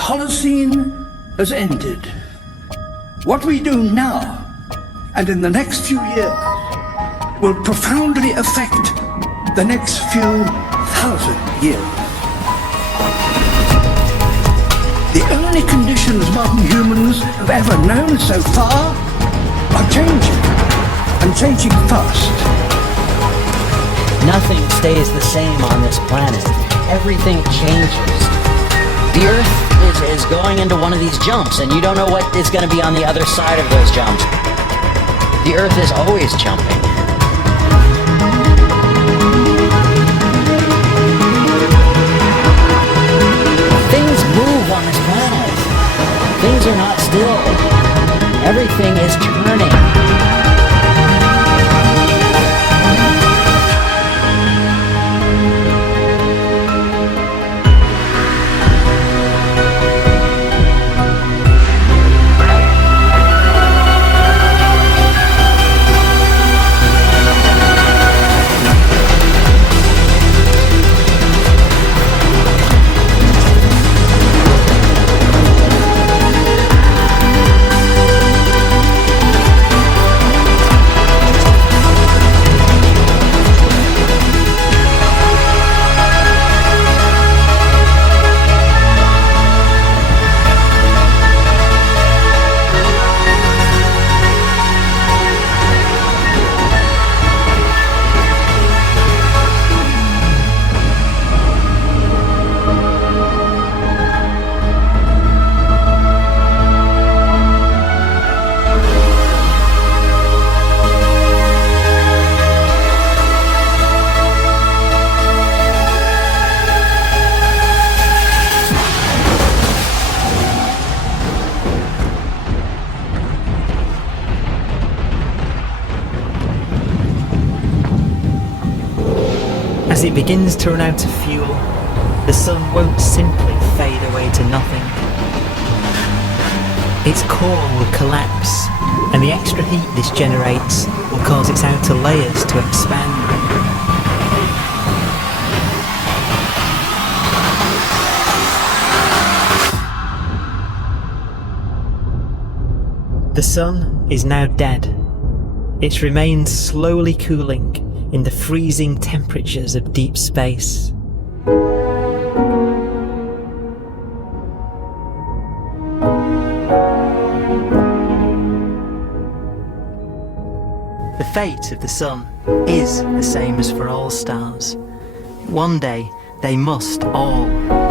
Holocene has ended. What we do now, and in the next few years, will profoundly affect the next few thousand years. The only conditions modern humans have ever known so far are changing, and changing fast. Nothing stays the same on this planet. Everything changes. The Earth is going into one of these jumps, and you don't know what is going to be on the other side of those jumps. The Earth is always jumping. Things move on this planet. Things are not still. Everything is turning. As it begins to run out of fuel, the sun won't simply fade away to nothing. Its core will collapse, and the extra heat this generates will cause its outer layers to expand. The sun is now dead. Its remains slowly cooling in the freezing temperatures of deep space. The fate of the sun is the same as for all stars. One day they must all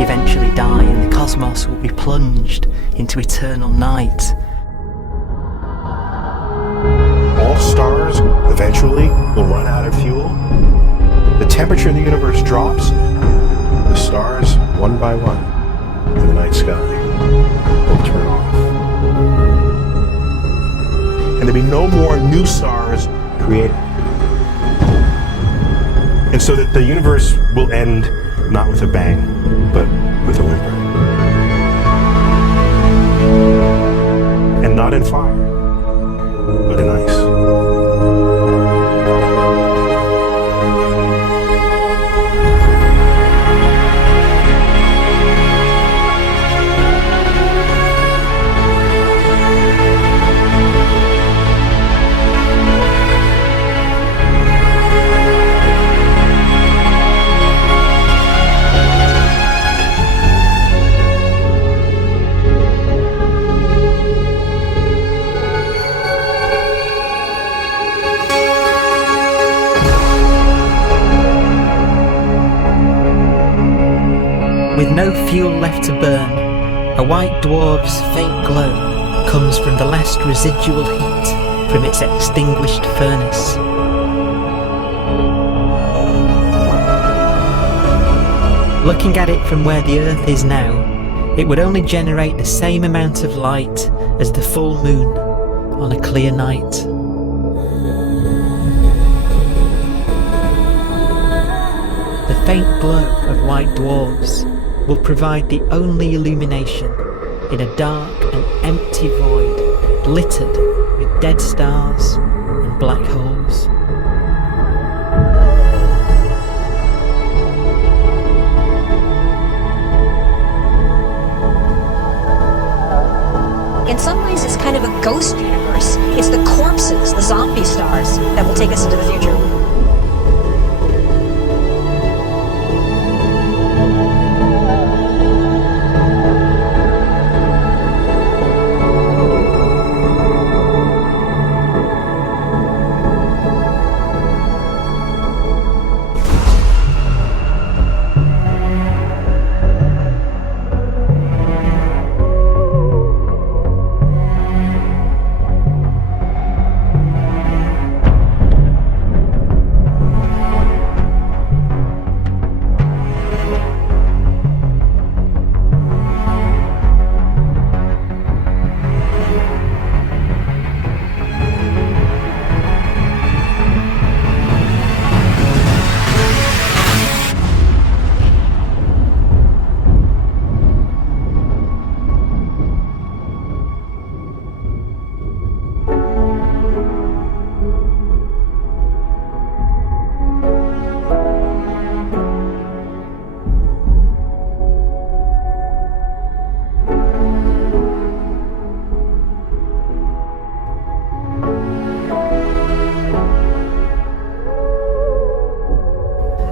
eventually die, and the cosmos will be plunged into eternal night. All stars eventually will run out of fuel. The temperature of the universe drops. The stars, one by one, in the night sky, will turn off. And there'll be no more new stars created. And so that the universe will end not with a bang, but with a whimper. And not in fire, but in ice. With no fuel left to burn, a white dwarf's faint glow comes from the last residual heat from its extinguished furnace. Looking at it from where the Earth is now, it would only generate the same amount of light as the full moon on a clear night. The faint glow of white dwarfs will provide the only illumination in a dark and empty void littered with dead stars and black holes.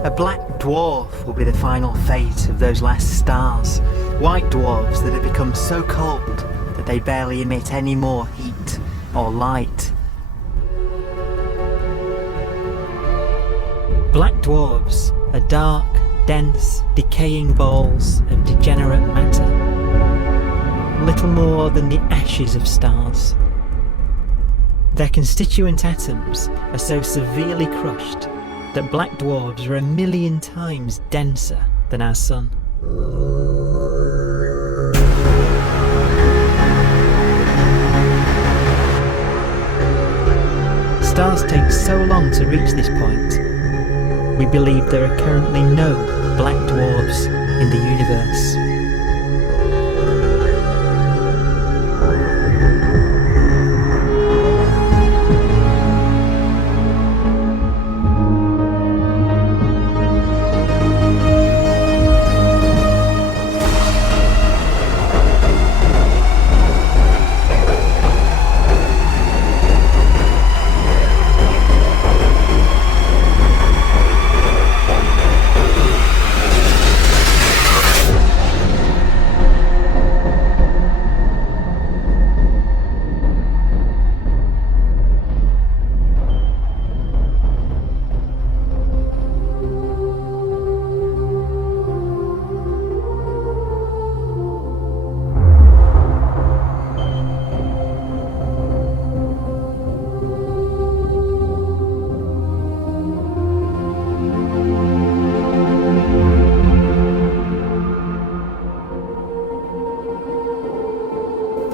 A black dwarf will be the final fate of those last stars. White dwarfs that have become so cold that they barely emit any more heat or light. Black dwarfs are dark, dense, decaying balls of degenerate matter. Little more than the ashes of stars. Their constituent atoms are so severely crushed that black dwarfs are 1,000,000 times denser than our sun. Stars take so long to reach this point. We believe there are currently no black dwarfs in the universe.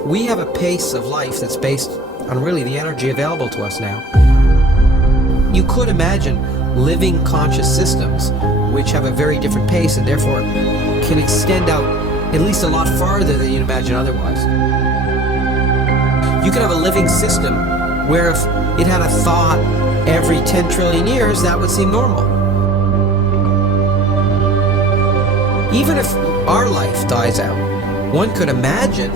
We have a pace of life that's based on really the energy available to us now. You could imagine living conscious systems which have a very different pace and therefore can extend out at least a lot farther than you'd imagine otherwise. You could have a living system where if it had a thought every 10 trillion years, that would seem normal. Even if our life dies out, one could imagine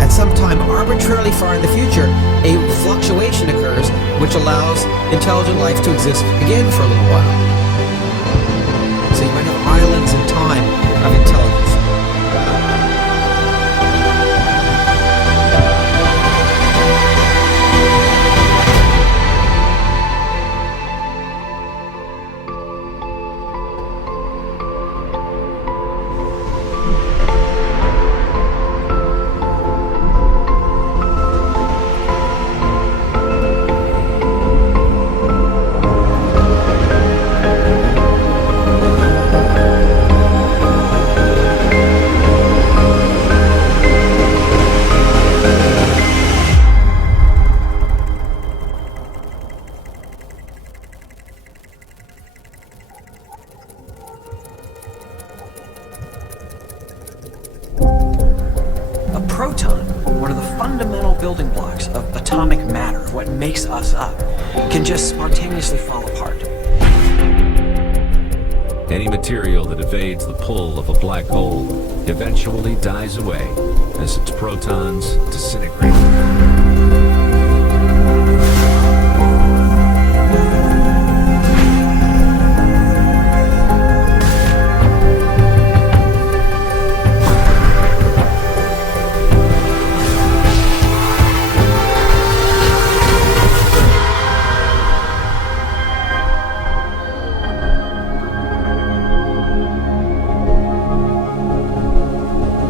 at some time arbitrarily far in the future, a fluctuation occurs which allows intelligent life to exist again for a little while. So you might have islands in time of intelligence. Proton, one of the fundamental building blocks of atomic matter, what makes us up, can just spontaneously fall apart. Any material that evades the pull of a black hole eventually dies away as its protons disintegrate.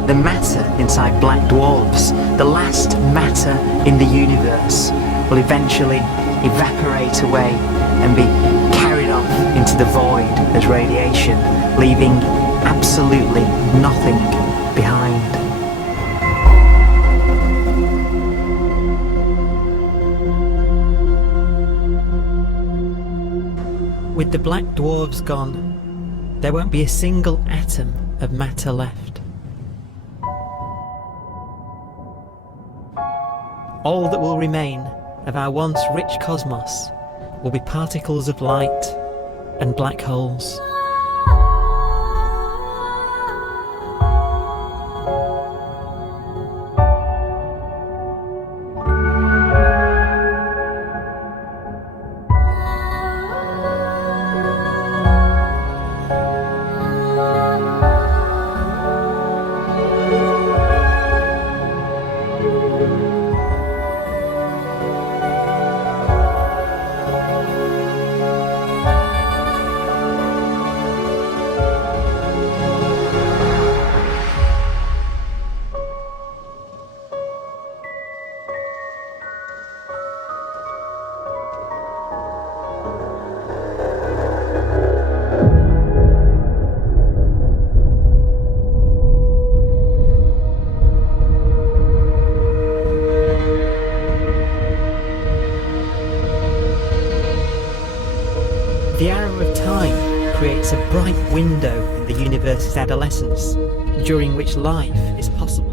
The matter inside black dwarfs, the last matter in the universe, will eventually evaporate away and be carried off into the void as radiation, leaving absolutely nothing behind. With the black dwarfs gone, there won't be a single atom of matter left. All that will remain of our once rich cosmos will be particles of light and black holes. The arrow of time creates a bright window in the universe's adolescence, during which life is possible.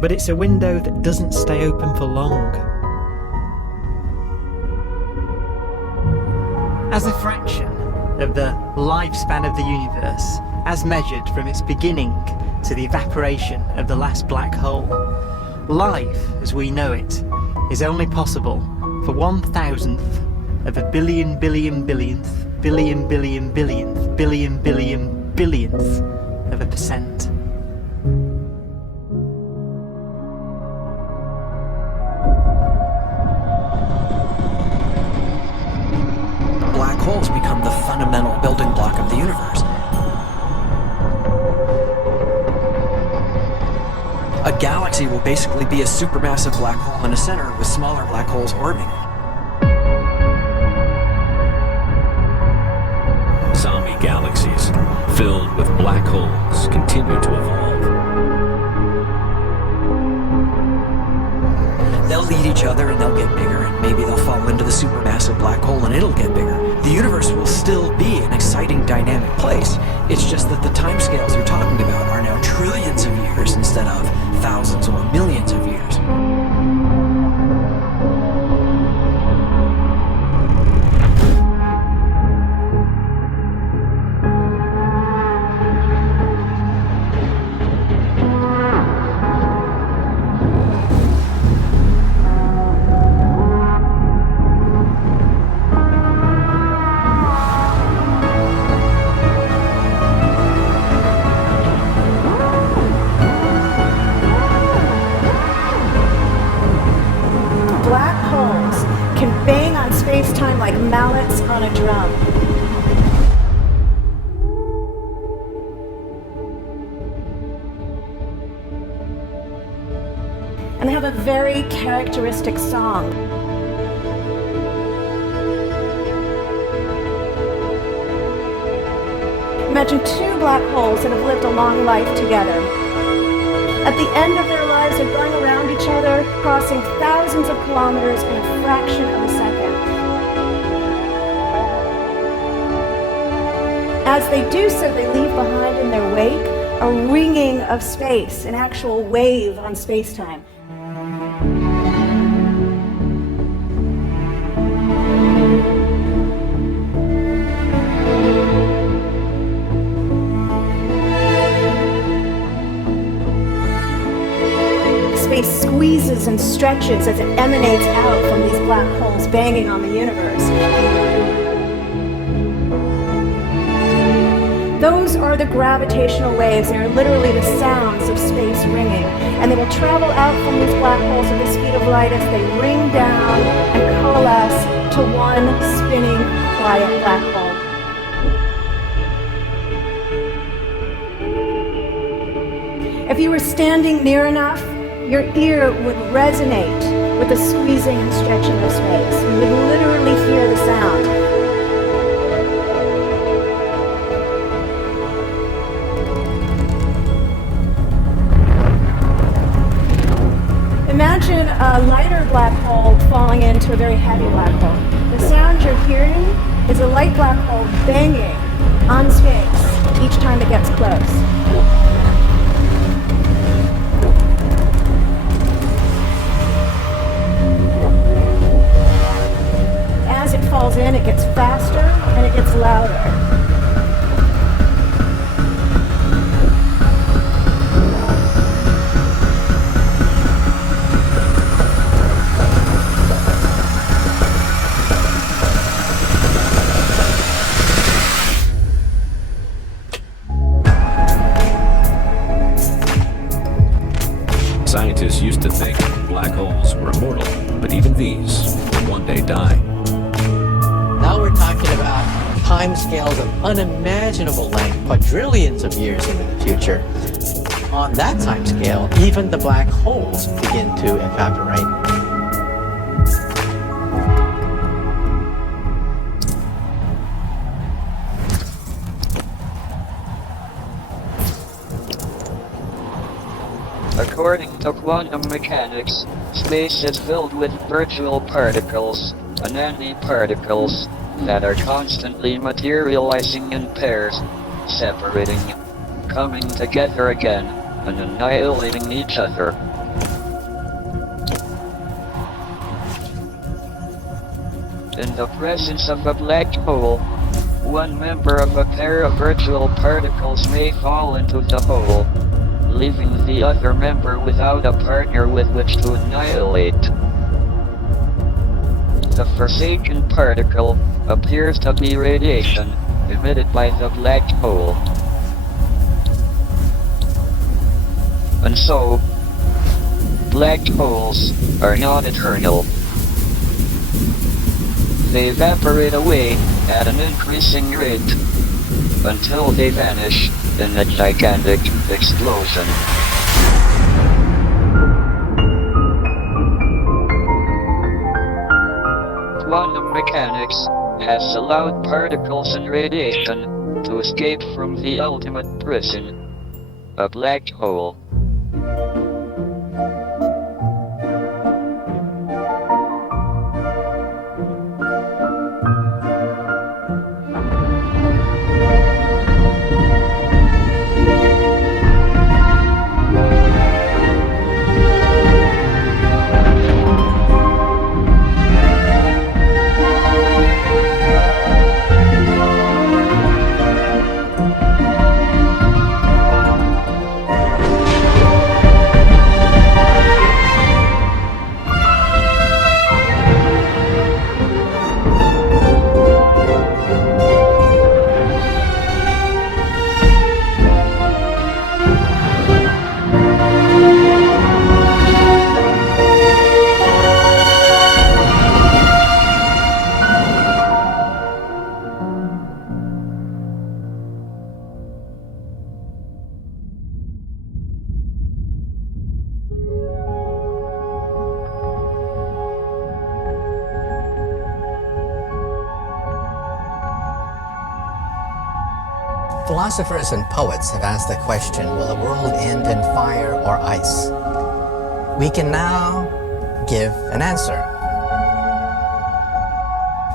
But it's a window that doesn't stay open for long. As a fraction of the lifespan of the universe, as measured from its beginning to the evaporation of the last black hole, life, as we know it, is only possible for 1,000th of a billion billion billionth billion billion billionth billion billion billionth of a percent. Black holes become the fundamental building block of the universe. A galaxy will basically be a supermassive black hole in a center with smaller black holes orbiting it. Zombie galaxies filled with black holes continue to evolve. They'll eat each other and they'll get bigger, and maybe they'll fall into the supermassive black hole and it'll get bigger. The universe will still be an exciting, dynamic place. It's just that the timescales you're talking about are now trillions of years instead of thousands or millions of years. Black holes can bang on space-time like mallets on a drum. And they have a very characteristic song. Imagine two black holes that have lived a long life together. At the end of their lives, they're going around each other, crossing thousands of kilometers in a fraction of a second. As they do so, they leave behind in their wake a ringing of space, an actual wave on space-time. Space squeezes and stretches as it emanates out from these black holes banging on the universe. Those are the gravitational waves. They are literally the sounds of space ringing. And they will travel out from these black holes at the speed of light as they ring down and coalesce to one spinning, quiet black hole. If you were standing near enough, your ear would resonate with the squeezing and stretching of space. You would literally hear the sound. Imagine a lighter black hole falling into a very heavy black hole. The sound you're hearing is a light black hole banging on space each time it gets close. As it falls in, it gets faster and it gets louder. Scientists used to think black holes were immortal, but even these will one day die. Now we're talking about timescales of unimaginable length, quadrillions of years into the future. On that timescale, even the black holes begin to evaporate. According to quantum mechanics, space is filled with virtual particles, and anti-particles, that are constantly materializing in pairs, separating, coming together again, and annihilating each other. In the presence of a black hole, one member of a pair of virtual particles may fall into the hole, leaving the other member without a partner with which to annihilate. The forsaken particle appears to be radiation emitted by the black hole. And so, black holes are not eternal. They evaporate away at an increasing rate until they vanish in a gigantic explosion. Quantum mechanics has allowed particles and radiation to escape from the ultimate prison, a black hole. Philosophers and poets have asked the question, will the world end in fire or ice? We can now give an answer.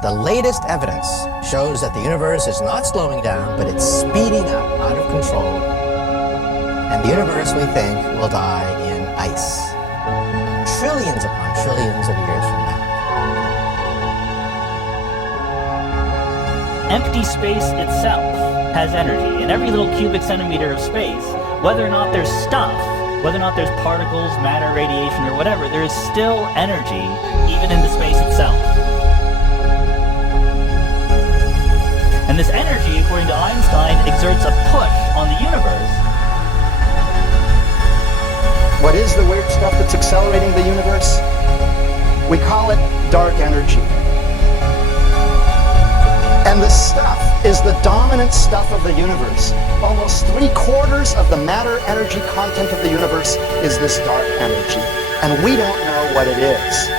The latest evidence shows that the universe is not slowing down, but it's speeding up out of control. And the universe, we think, will die in ice. Trillions upon trillions of years from now. Empty space itself has energy. In every little cubic centimeter of space, whether or not there's stuff, whether or not there's particles, matter, radiation, or whatever, there is still energy, even in the space itself. And this energy, according to Einstein, exerts a push on the universe. What is the weird stuff that's accelerating the universe? We call it dark energy. And this stuff is the dominant stuff of the universe. Almost 3/4 of the matter-energy content of the universe is this dark energy. And we don't know what it is.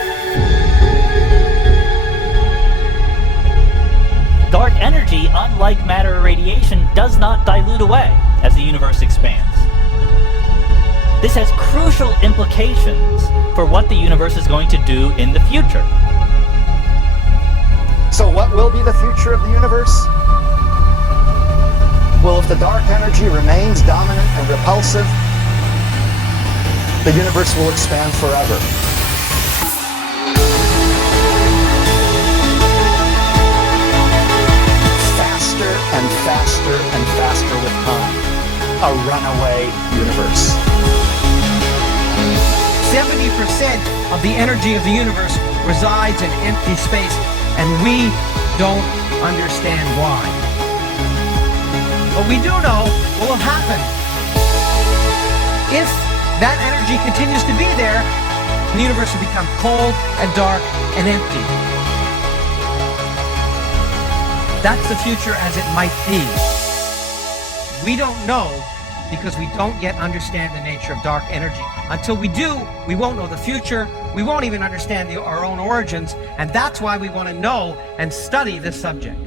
Dark energy, unlike matter or radiation, does not dilute away as the universe expands. This has crucial implications for what the universe is going to do in the future. So what will be the future of the universe? Well, if the dark energy remains dominant and repulsive, the universe will expand forever. Faster and faster and faster with time. A runaway universe. 70% of the energy of the universe resides in empty space, and we don't understand why. But we do know what will happen. If that energy continues to be there, the universe will become cold and dark and empty. That's the future as it might be. We don't know because we don't yet understand the nature of dark energy. Until we do, we won't know the future. We won't even understand our own origins, and that's why we want to know and study this subject.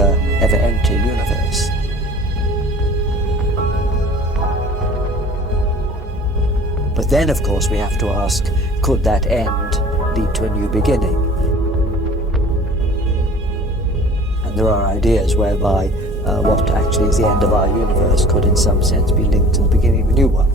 ever enter universe. But then, of course, we have to ask, could that end lead to a new beginning? And there are ideas whereby what actually is the end of our universe could in some sense be linked to the beginning of a new one.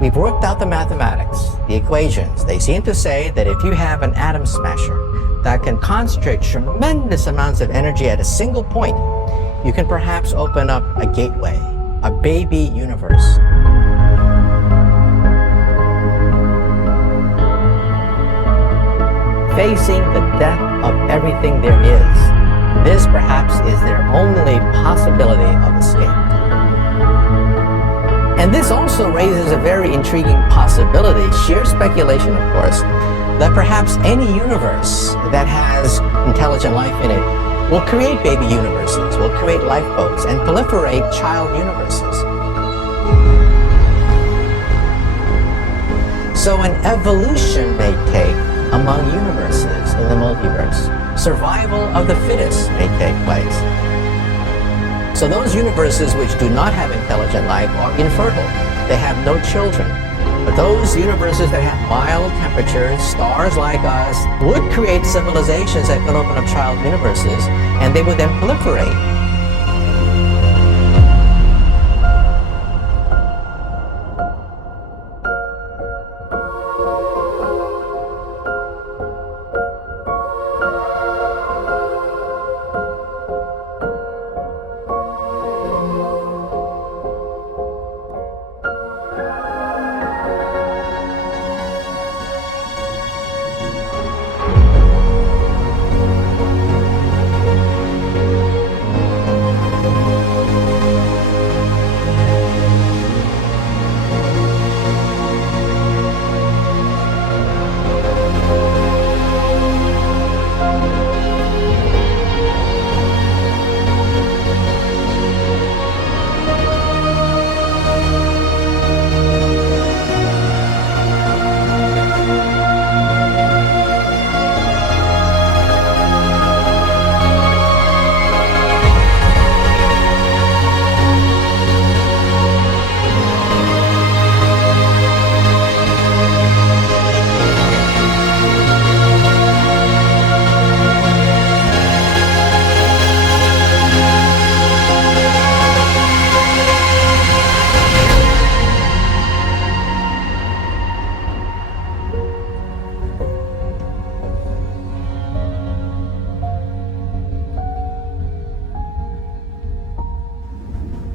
We've worked out the mathematics, the equations. They seem to say that if you have an atom smasher that can concentrate tremendous amounts of energy at a single point, you can perhaps open up a gateway, a baby universe. Facing the death of everything there is, this perhaps is their only possibility of escape. And this also raises a very intriguing possibility, sheer speculation of course, that perhaps any universe that has intelligent life in it will create baby universes, will create lifeboats, and proliferate child universes. So an evolution may take among universes in the multiverse. Survival of the fittest may take place. So those universes which do not have intelligent life are infertile. They have no children. But those universes that have mild temperatures, stars like us, would create civilizations that could open up child universes, and they would then proliferate.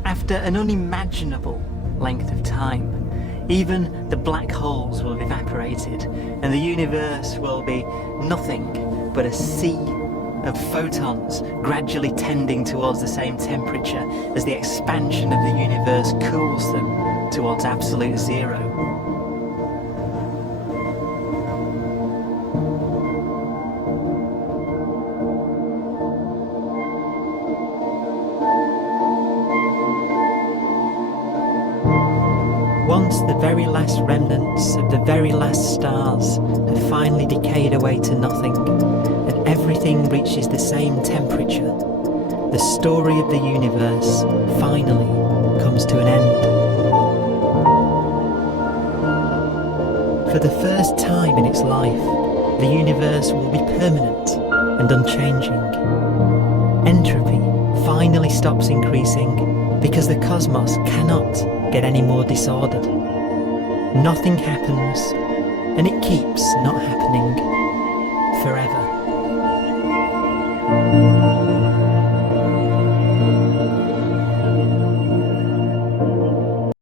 After an unimaginable length of time, even the black holes will have evaporated, and the universe will be nothing but a sea of photons gradually tending towards the same temperature as the expansion of the universe cools them towards absolute zero. Once the very last remnants of the very last stars have finally decayed away to nothing, and everything reaches the same temperature, the story of the universe finally comes to an end. For the first time in its life, the universe will be permanent and unchanging. Entropy finally stops increasing because the cosmos cannot get any more disordered. Nothing happens, and it keeps not happening forever.